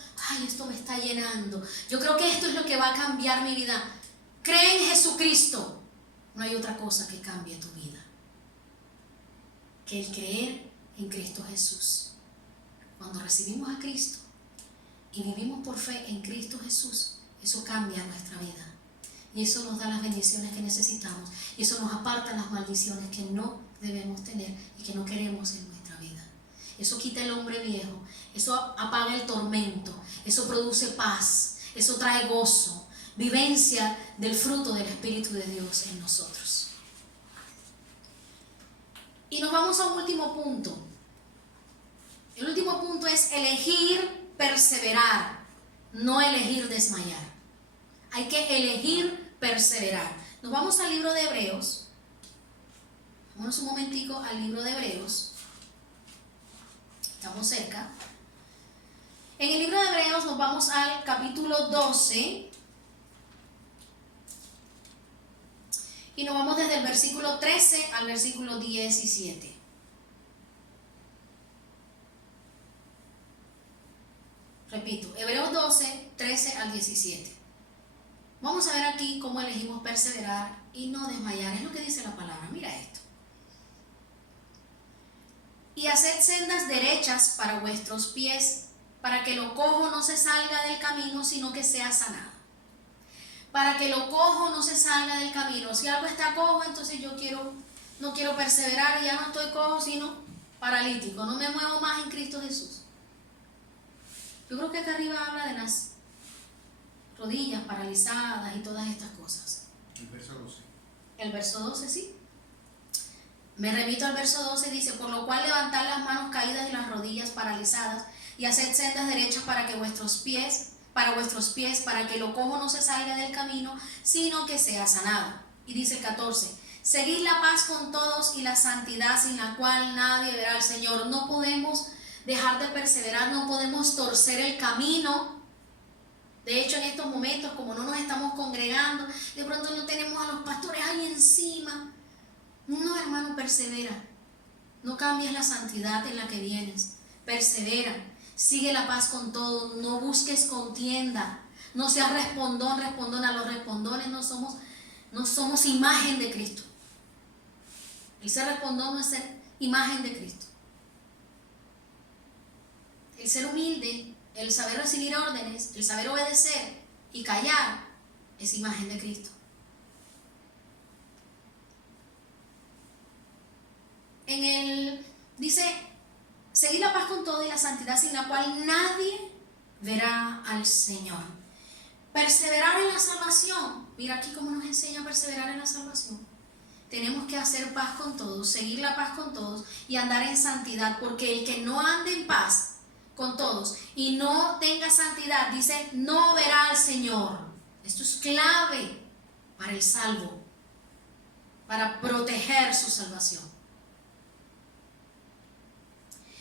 esto me está llenando. Yo creo que esto es lo que va a cambiar mi vida. Cree en Jesucristo. No hay otra cosa que cambie tu vida. que el creer en Cristo Jesús. Cuando recibimos a Cristo y vivimos por fe en Cristo Jesús, eso cambia nuestra vida. Y eso nos da las bendiciones que necesitamos. Y eso nos aparta las maldiciones que no debemos tener y que no queremos en nuestra vida. Eso quita el hombre viejo. Eso apaga el tormento. Eso produce paz. Eso trae gozo. Vivencia del fruto del Espíritu de Dios en nosotros. Y nos vamos a un último punto. El último punto es elegir perseverar, no elegir desmayar. Hay que elegir perseverar. Nos vamos al libro de Hebreos. Vámonos un momentico al libro de Hebreos. Estamos cerca. En el libro de Hebreos nos vamos al capítulo 12. Y nos vamos desde el versículo 13 al versículo 17. Repito, Hebreos 12, 13 al 17. Vamos a ver aquí cómo elegimos perseverar y no desmayar. Es lo que dice la palabra. Mira esto. Y haced sendas derechas para vuestros pies, para que lo cojo no se salga del camino, sino que sea sanado. Para que lo cojo no se salga del camino. Si algo está cojo, entonces yo no quiero perseverar, ya no estoy cojo, sino paralítico. No me muevo más en Cristo Jesús. Yo creo que acá arriba habla de las rodillas paralizadas y todas estas cosas. El verso 12. El verso 12, sí. Me remito al verso 12, dice: por lo cual levantad las manos caídas y las rodillas paralizadas, y haced sendas derechas para vuestros pies, para que lo cojo no se salga del camino, sino que sea sanado. Y dice el 14: seguid la paz con todos y la santidad, sin la cual nadie verá al Señor. No podemos dejar de perseverar, no podemos torcer el camino. De hecho, en estos momentos, como no nos estamos congregando, de pronto no tenemos a los pastores ahí encima. No, hermano, persevera. No cambies la santidad en la que vienes. Persevera. Sigue la paz con todo. No busques contienda. No seas respondona. Los respondones no somos imagen de Cristo. El ser respondón no es ser imagen de Cristo. El ser humilde, el saber recibir órdenes, el saber obedecer y callar, es imagen de Cristo. Dice: seguid la paz con todo y la santidad, sin la cual nadie verá al Señor. Perseverar en la salvación. Mira aquí cómo nos enseña a perseverar en la salvación. Tenemos que hacer paz con todos, seguir la paz con todos y andar en santidad, porque el que no ande en paz con todos y no tenga santidad, dice, no verá al Señor. Esto es clave para el salvo, para proteger su salvación.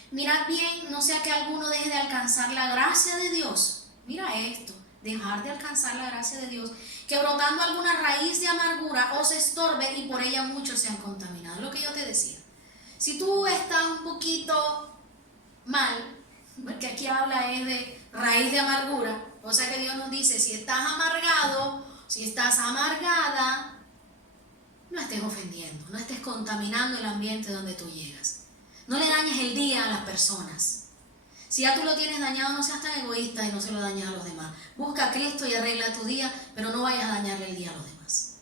Mirad bien, no sea que alguno deje de alcanzar la gracia de Dios. Mira esto, dejar de alcanzar la gracia de Dios, que brotando alguna raíz de amargura os estorbe y por ella muchos sean contaminados. Lo que yo te decía, si tú estás un poquito mal, porque aquí habla es de raíz de amargura, o sea que Dios nos dice, si estás amargado, si estás amargada, no estés ofendiendo, no estés contaminando el ambiente donde tú llegas. No le dañes el día a las personas. Si ya tú lo tienes dañado, no seas tan egoísta y no se lo dañes a los demás. Busca a Cristo y arregla tu día, pero no vayas a dañarle el día a los demás.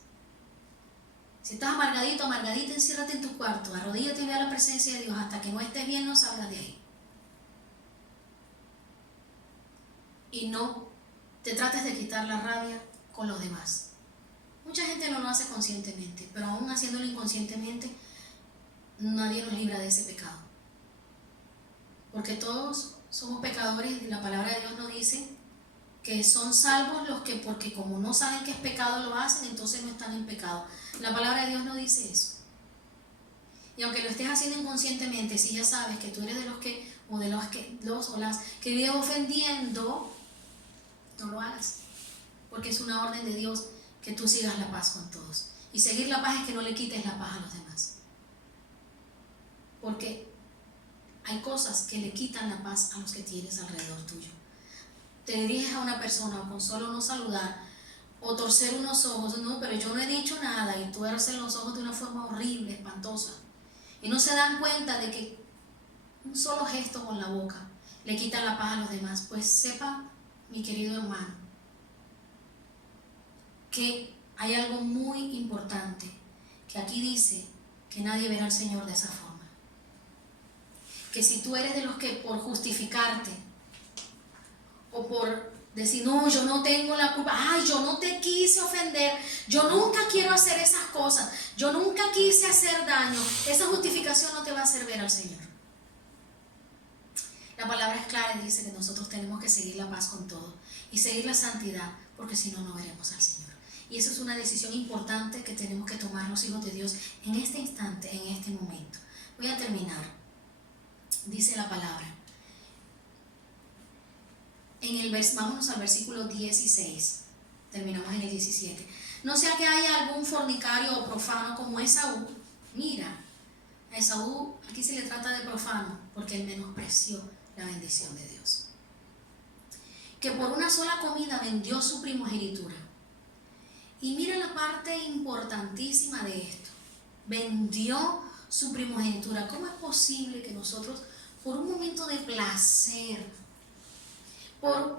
Si estás amargadito, amargadita, enciérrate en tu cuarto, arrodíllate y ve a la presencia de Dios. Hasta que no estés bien, no salgas de ahí. Y no te trates de quitar la rabia con los demás. Mucha gente no lo hace conscientemente, pero aún haciéndolo inconscientemente, nadie nos libra de ese pecado. Porque todos somos pecadores y la palabra de Dios nos dice que son salvos los que, porque como no saben que es pecado lo hacen, entonces no están en pecado. La palabra de Dios no dice eso. Y aunque lo estés haciendo inconscientemente, si ya sabes que tú eres de los que, o de las que viven ofendiendo, no lo hagas. Porque es una orden de Dios que tú sigas la paz con todos. Y seguir la paz es que no le quites la paz a los demás. Porque hay cosas que le quitan la paz a los que tienes alrededor tuyo. Te diriges a una persona o con solo no saludar o torcer unos ojos, no, pero yo no he dicho nada, y tuerces los ojos de una forma horrible, espantosa. y no se dan cuenta de que un solo gesto con la boca le quita la paz a los demás. Pues sepa, mi querido hermano, que hay algo muy importante, que aquí dice que nadie verá al Señor de esa forma. Que si tú eres de los que por justificarte o por decir, no, yo no tengo la culpa, ay, yo no te quise ofender, yo nunca quiero hacer esas cosas, yo nunca quise hacer daño, esa justificación no te va a hacer ver al Señor. La palabra es clara y dice que nosotros tenemos que seguir la paz con todo y seguir la santidad, porque si no, no veremos al Señor. Y eso es una decisión importante que tenemos que tomar los hijos de Dios en este instante, en este momento. Voy a terminar. Dice la palabra. Vámonos al versículo 16. Terminamos en el 17. No sea que haya algún fornicario o profano como Esaú. Mira, a Esaú aquí se le trata de profano porque él menospreció la bendición de Dios. Que por una sola comida vendió su primogenitura. Y mira la parte importantísima de esto. Vendió su primogenitura. ¿Cómo es posible que nosotros, por un momento de placer, por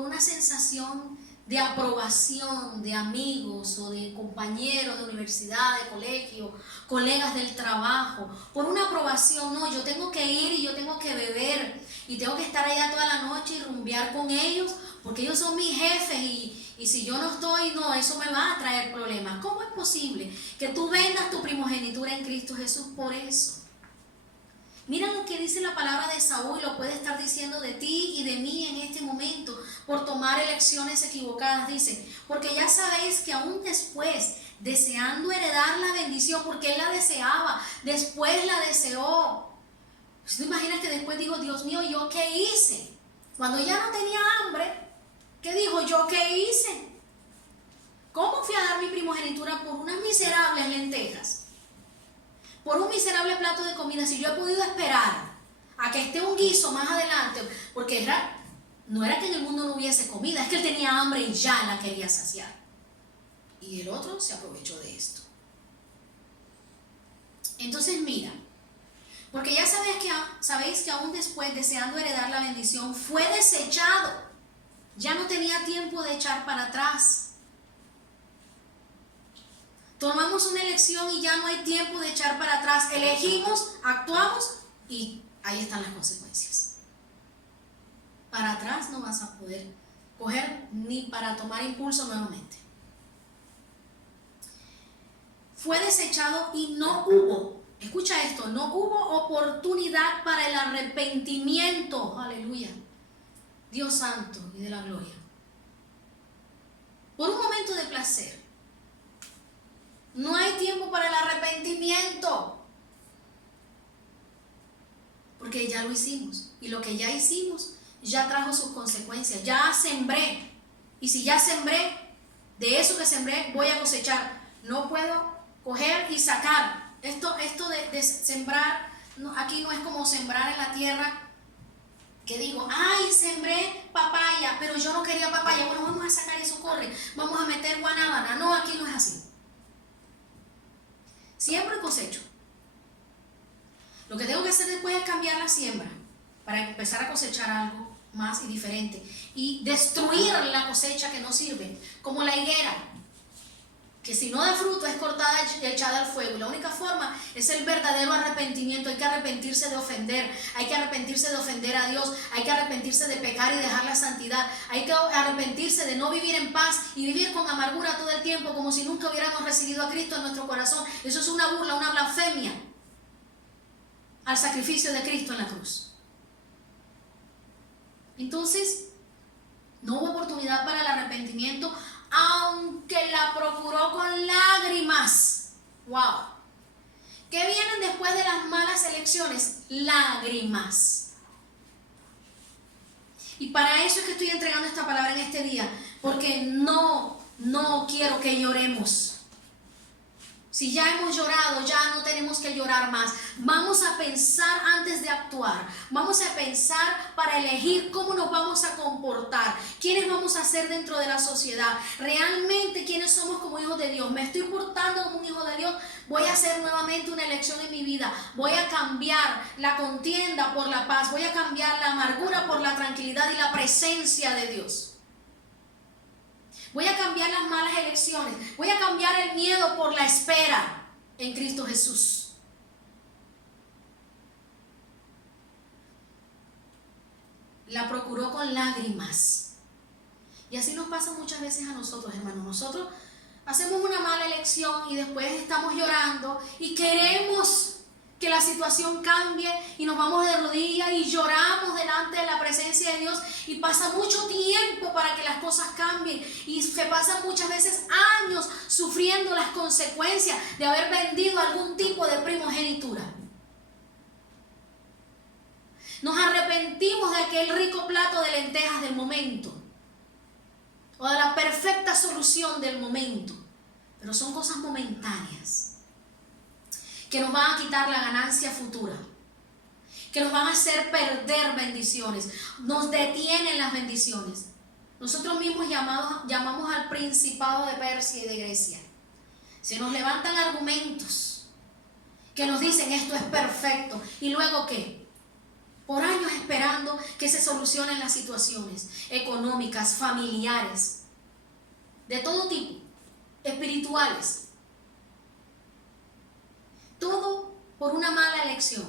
una sensación de aprobación de amigos o de compañeros de universidad, de colegio, colegas del trabajo, por una aprobación, no, yo tengo que ir y yo tengo que beber y tengo que estar allá toda la noche y rumbear con ellos porque ellos son mis jefes y si yo no estoy, no, eso me va a traer problemas? ¿Cómo es posible que tú vendas tu primogenitura en Cristo Jesús por eso? Mira lo que dice la palabra de Esaú y lo puede estar diciendo de ti y de mí en este momento por tomar elecciones equivocadas. Dice, porque ya sabéis que aún después, deseando heredar la bendición, porque él la deseaba, después la deseó. ¿Tú imaginas que después dijo, Dios mío, ¿yo qué hice? Cuando ya no tenía hambre, ¿qué dijo? ¿Yo qué hice? ¿Cómo fui a dar mi primogenitura por unas miserables lentejas? Por un miserable plato de comida, si yo he podido esperar a que esté un guiso más adelante, porque no era que en el mundo no hubiese comida, es que él tenía hambre y ya la quería saciar. Y el otro se aprovechó de esto. Entonces mira, porque ya sabéis que aún después, deseando heredar la bendición, fue desechado. Ya no tenía tiempo de echar para atrás. Tomamos una elección y ya no hay tiempo de echar para atrás. Elegimos, actuamos y ahí están las consecuencias. Para atrás no vas a poder coger ni para tomar impulso nuevamente. Fue desechado y no hubo, escucha esto, no hubo oportunidad para el arrepentimiento. Aleluya. Dios santo y de la gloria. Por un momento de placer. No hay tiempo para el arrepentimiento. Porque ya lo hicimos. Y lo que ya hicimos ya trajo sus consecuencias. Ya sembré. Y si ya sembré, de eso que sembré voy a cosechar. No puedo coger y sacar. Esto de sembrar, no, aquí no es como sembrar en la tierra. Que digo, ay, sembré papaya, pero yo no quería papaya. Bueno, vamos a sacar eso, corre. Vamos a meter guanábana. No, aquí no es así. Siembro y cosecho. Lo que tengo que hacer después es cambiar la siembra para empezar a cosechar algo más y diferente y destruir la cosecha que no sirve, como la higuera, que si no da fruto es cortada y echada al fuego. Y la única forma es el verdadero arrepentimiento. Hay que arrepentirse de ofender, hay que arrepentirse de ofender a Dios, hay que arrepentirse de pecar y dejar la santidad, hay que arrepentirse de no vivir en paz y vivir con amargura todo el tiempo como si nunca hubiéramos recibido a Cristo en nuestro corazón. Eso es una burla, una blasfemia al sacrificio de Cristo en la cruz. Entonces, no hubo oportunidad para el arrepentimiento, aunque la procuró con lágrimas. ¡Wow! ¿Qué vienen después de las malas elecciones? Lágrimas. Y para eso es que estoy entregando esta palabra en este día, porque no quiero que lloremos. Si ya hemos llorado, ya no tenemos que llorar más. Vamos a pensar antes de actuar. Vamos a pensar para elegir cómo nos vamos a comportar. ¿Quiénes vamos a ser dentro de la sociedad? Realmente, ¿quiénes somos como hijos de Dios? ¿Me estoy portando como un hijo de Dios? Voy a hacer nuevamente una elección en mi vida. Voy a cambiar la contienda por la paz. Voy a cambiar la amargura por la tranquilidad y la presencia de Dios. Voy a cambiar las malas elecciones. Voy a cambiar el miedo por la espera en Cristo Jesús. La procuró con lágrimas. Y así nos pasa muchas veces a nosotros, hermanos. Nosotros hacemos una mala elección y después estamos llorando y queremos que la situación cambie y nos vamos de rodillas y lloramos delante de la presencia de Dios y pasa mucho tiempo para que las cosas cambien y se pasan muchas veces años sufriendo las consecuencias de haber vendido algún tipo de primogenitura. Nos arrepentimos de aquel rico plato de lentejas del momento o de la perfecta solución del momento, pero son cosas momentáneas que nos van a quitar la ganancia futura, que nos van a hacer perder bendiciones, nos detienen las bendiciones. Nosotros mismos llamamos al principado de Persia y de Grecia. Se nos levantan argumentos que nos dicen esto es perfecto, y luego ¿qué? Por años esperando que se solucionen las situaciones económicas, familiares, de todo tipo, espirituales. Todo por una mala elección,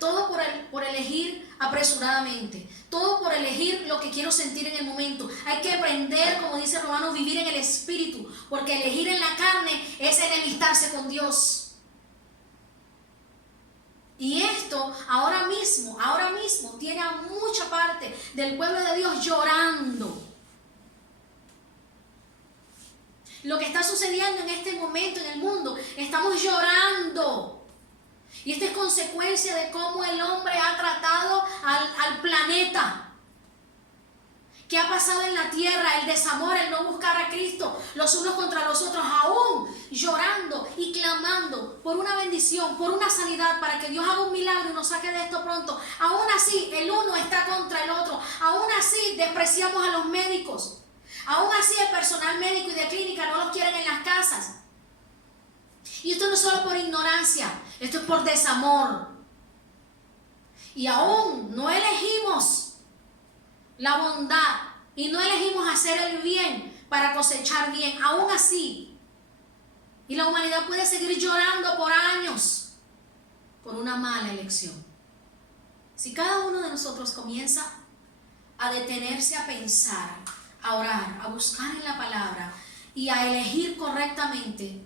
todo por elegir apresuradamente, todo por elegir lo que quiero sentir en el momento. Hay que aprender, como dice Romanos, vivir en el Espíritu, porque elegir en la carne es enemistarse con Dios. Y esto ahora mismo tiene a mucha parte del pueblo de Dios llorando. Lo que está sucediendo en este momento en el mundo, estamos llorando. Y esta es consecuencia de cómo el hombre ha tratado al planeta. ¿Qué ha pasado en la tierra? El desamor, el no buscar a Cristo, los unos contra los otros, aún llorando y clamando por una bendición, por una sanidad, para que Dios haga un milagro y nos saque de esto pronto. Aún así, el uno está contra el otro. Aún así, despreciamos a los médicos. Aún así el personal médico y de clínica no los quieren en las casas. Y esto no es solo por ignorancia, esto es por desamor. Y aún no elegimos la bondad y no elegimos hacer el bien para cosechar bien. Aún así. Y la humanidad puede seguir llorando por años por una mala elección. Si cada uno de nosotros comienza a detenerse a pensar, a orar, a buscar en la palabra y a elegir correctamente,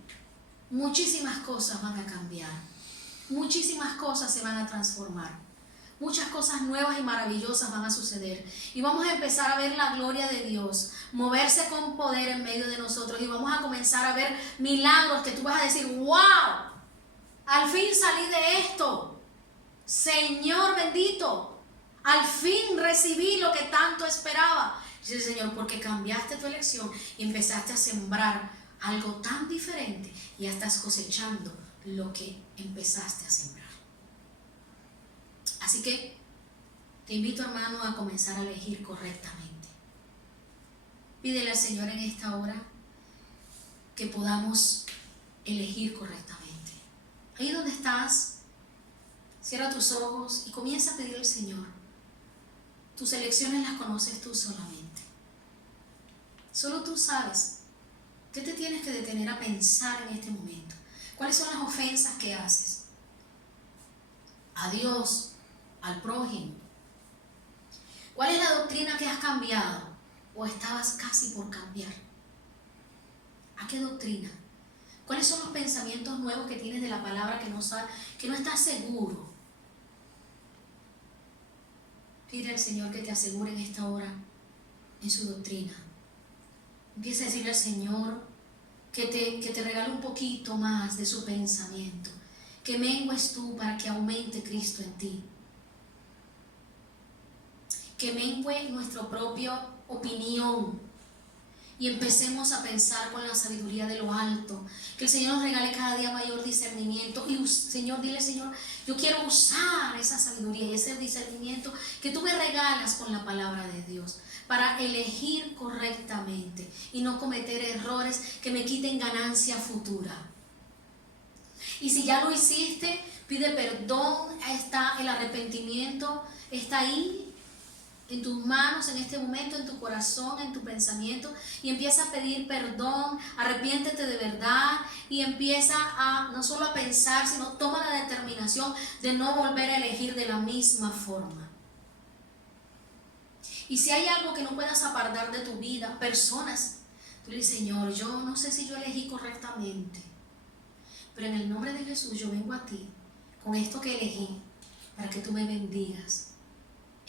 muchísimas cosas van a cambiar, muchísimas cosas se van a transformar, muchas cosas nuevas y maravillosas van a suceder y vamos a empezar a ver la gloria de Dios moverse con poder en medio de nosotros y vamos a comenzar a ver milagros que tú vas a decir, wow, al fin salí de esto, Señor bendito, al fin recibí lo que tanto esperaba. Dice el Señor, porque cambiaste tu elección y empezaste a sembrar algo tan diferente y ya estás cosechando lo que empezaste a sembrar. Así que te invito, hermano, a comenzar a elegir correctamente. Pídele al Señor en esta hora que podamos elegir correctamente. Ahí donde estás, cierra tus ojos y comienza a pedir al Señor. Tus elecciones las conoces tú solamente. Solo tú sabes qué te tienes que detener a pensar en este momento. ¿Cuáles son las ofensas que haces a Dios, al prójimo? ¿Cuál es la doctrina que has cambiado o estabas casi por cambiar? ¿A qué doctrina? ¿Cuáles son los pensamientos nuevos que tienes de la palabra que no estás seguro? Pide al Señor que te asegure en esta hora en su doctrina. Empieza a decirle al Señor que te regale un poquito más de su pensamiento, que mengues tú para que aumente Cristo en ti, que mengue nuestra propia opinión, y empecemos a pensar con la sabiduría de lo alto. Que el Señor nos regale cada día mayor discernimiento. Y Señor, dile, Señor, yo quiero usar esa sabiduría y ese discernimiento que tú me regalas con la palabra de Dios para elegir correctamente y no cometer errores que me quiten ganancia futura. Y si ya lo hiciste, pide perdón. Está el arrepentimiento, está ahí en tus manos en este momento, en tu corazón, en tu pensamiento, y empieza a pedir perdón, arrepiéntete de verdad y empieza a no solo a pensar, sino toma la determinación de no volver a elegir de la misma forma. Y si hay algo que no puedas apartar de tu vida, personas, tú le dices, Señor, yo no sé si yo elegí correctamente, pero en el nombre de Jesús yo vengo a ti con esto que elegí para que tú me bendigas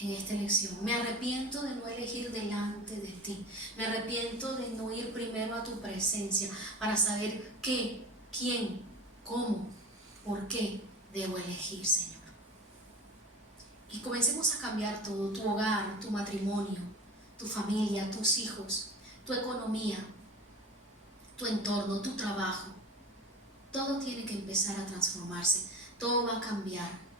en esta elección. Me arrepiento de no elegir delante de ti. Me arrepiento de no ir primero a tu presencia para saber qué, quién, cómo, por qué debo elegir, Señor. Y comencemos a cambiar todo, tu hogar, tu matrimonio, tu familia, tus hijos, tu economía, tu entorno, tu trabajo. Todo tiene que empezar a transformarse, todo va a cambiar.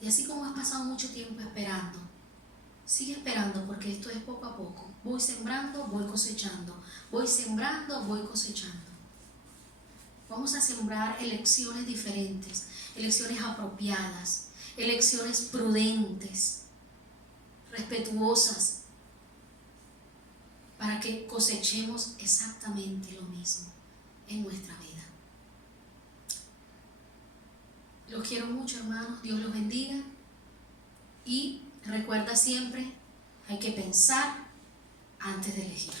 Y así como has pasado mucho tiempo esperando, sigue esperando porque esto es poco a poco. Voy sembrando, voy cosechando. Voy sembrando, voy cosechando. Vamos a sembrar elecciones diferentes, elecciones apropiadas, elecciones prudentes, respetuosas, para que cosechemos exactamente lo mismo en nuestra vida. Los quiero mucho, hermanos. Dios los bendiga. Y recuerda siempre, hay que pensar antes de elegir.